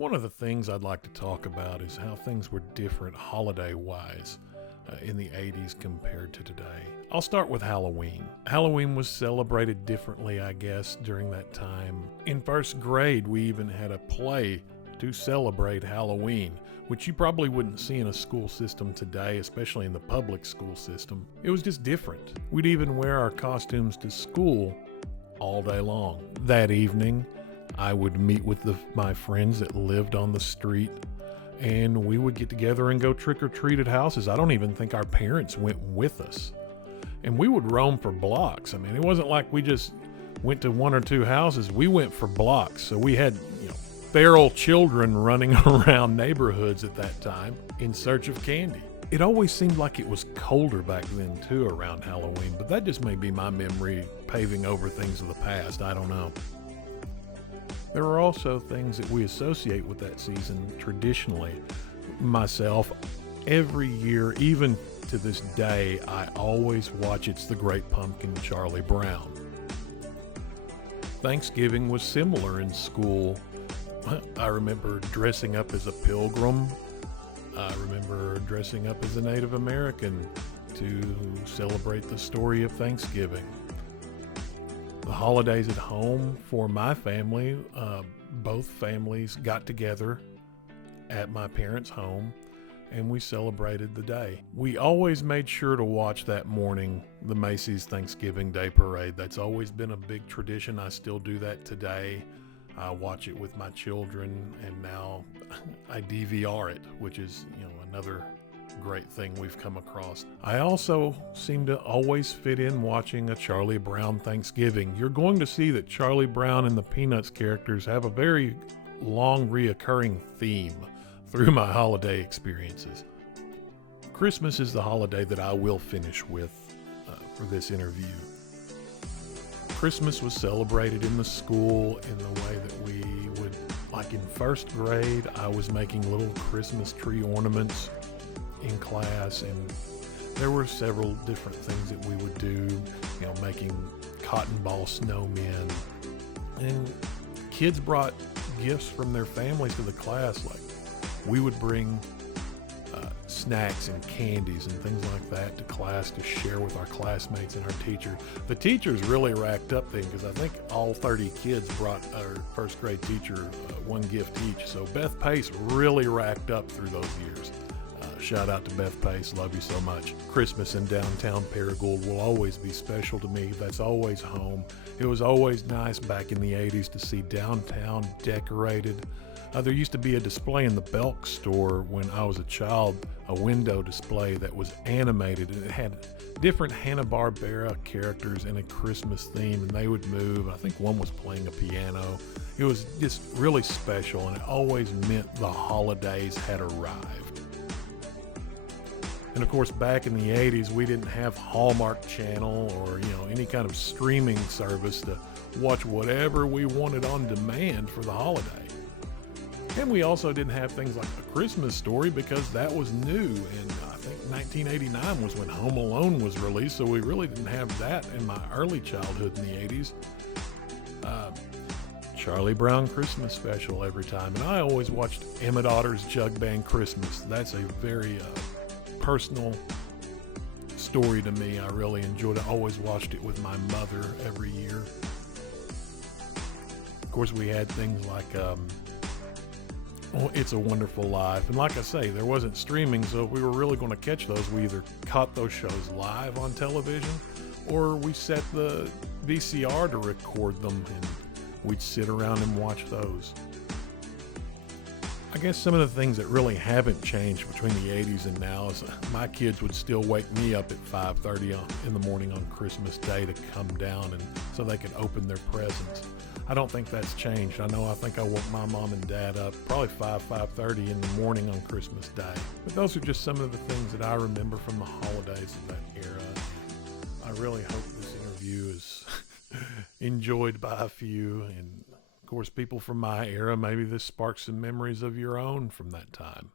One of the things I'd like to talk about is how things were different holiday-wise in the 80s compared to today. I'll start with Halloween. Halloween was celebrated differently, I guess, during that time. In first grade, we even had a play to celebrate Halloween, which you probably wouldn't see in a school system today, especially in the public school system. It was just different. We'd even wear our costumes to school all day long. That evening, I would meet with my friends that lived on the street, and we would get together and go trick-or-treat at houses. I don't even think our parents went with us. And we would roam for blocks. I mean, it wasn't like we just went to one or two houses. We went for blocks. So we had, feral children running around neighborhoods at that time in search of candy. It always seemed like it was colder back then, too, around Halloween, but that just may be my memory paving over things of the past. I don't know. There are also things that we associate with that season traditionally. Myself, every year, even to this day, I always watch It's the Great Pumpkin, Charlie Brown. Thanksgiving was similar in school. I remember dressing up as a pilgrim. I remember dressing up as a Native American to celebrate the story of Thanksgiving. The holidays at home for my family, both families got together at my parents' home and we celebrated the day. We always made sure to watch that morning the Macy's Thanksgiving Day Parade. That's always been a big tradition. I still do that today. I watch it with my children, and now I DVR it, which is, another great thing we've come across. I also seem to always fit in watching a Charlie Brown Thanksgiving. You're going to see that Charlie Brown and the Peanuts characters have a very long reoccurring theme through my holiday experiences. Christmas is the holiday that I will finish with for this interview. Christmas was celebrated in the school in the way that we would, like in first grade, I was making little Christmas tree ornaments in class, and there were several different things that we would do, making cotton ball snowmen, and kids brought gifts from their families to the class. Like we would bring snacks and candies and things like that to class to share with our classmates and our teacher. The teachers really racked up then, because I think all 30 kids brought our first grade teacher one gift each. So Beth Pace really racked up through those years. Shout out to Beth Pace. Love you so much. Christmas in downtown Paragould will always be special to me. That's always home. It was always nice back in the 80s to see downtown decorated. There used to be a display in the Belk store when I was a child, a window display that was animated, and it had different Hanna-Barbera characters in a Christmas theme, and they would move. I think one was playing a piano. It was just really special, and it always meant the holidays had arrived. And of course, back in the 80s, we didn't have Hallmark Channel or, any kind of streaming service to watch whatever we wanted on demand for the holiday. And we also didn't have things like A Christmas Story, because that was new, and I think 1989 was when Home Alone was released, so we really didn't have that in my early childhood in the 80s. Charlie Brown Christmas Special every time, and I always watched Emmett Otter's Jug Band Christmas. That's a very personal story to me. I really enjoyed it. I always watched it with my mother every year. Of course, we had things like It's a Wonderful Life. And like I say, there wasn't streaming, so if we were really going to catch those, we either caught those shows live on television, or we set the VCR to record them, and we'd sit around and watch those. I guess some of the things that really haven't changed between the 80s and now is my kids would still wake me up at 5:30 in the morning on Christmas Day to come down and so they could open their presents. I don't think that's changed. I think I woke my mom and dad up probably 5:30 in the morning on Christmas Day. But those are just some of the things that I remember from the holidays of that era. I really hope this interview is enjoyed by a few, and of course people from my era. Maybe this sparks some memories of your own from that time.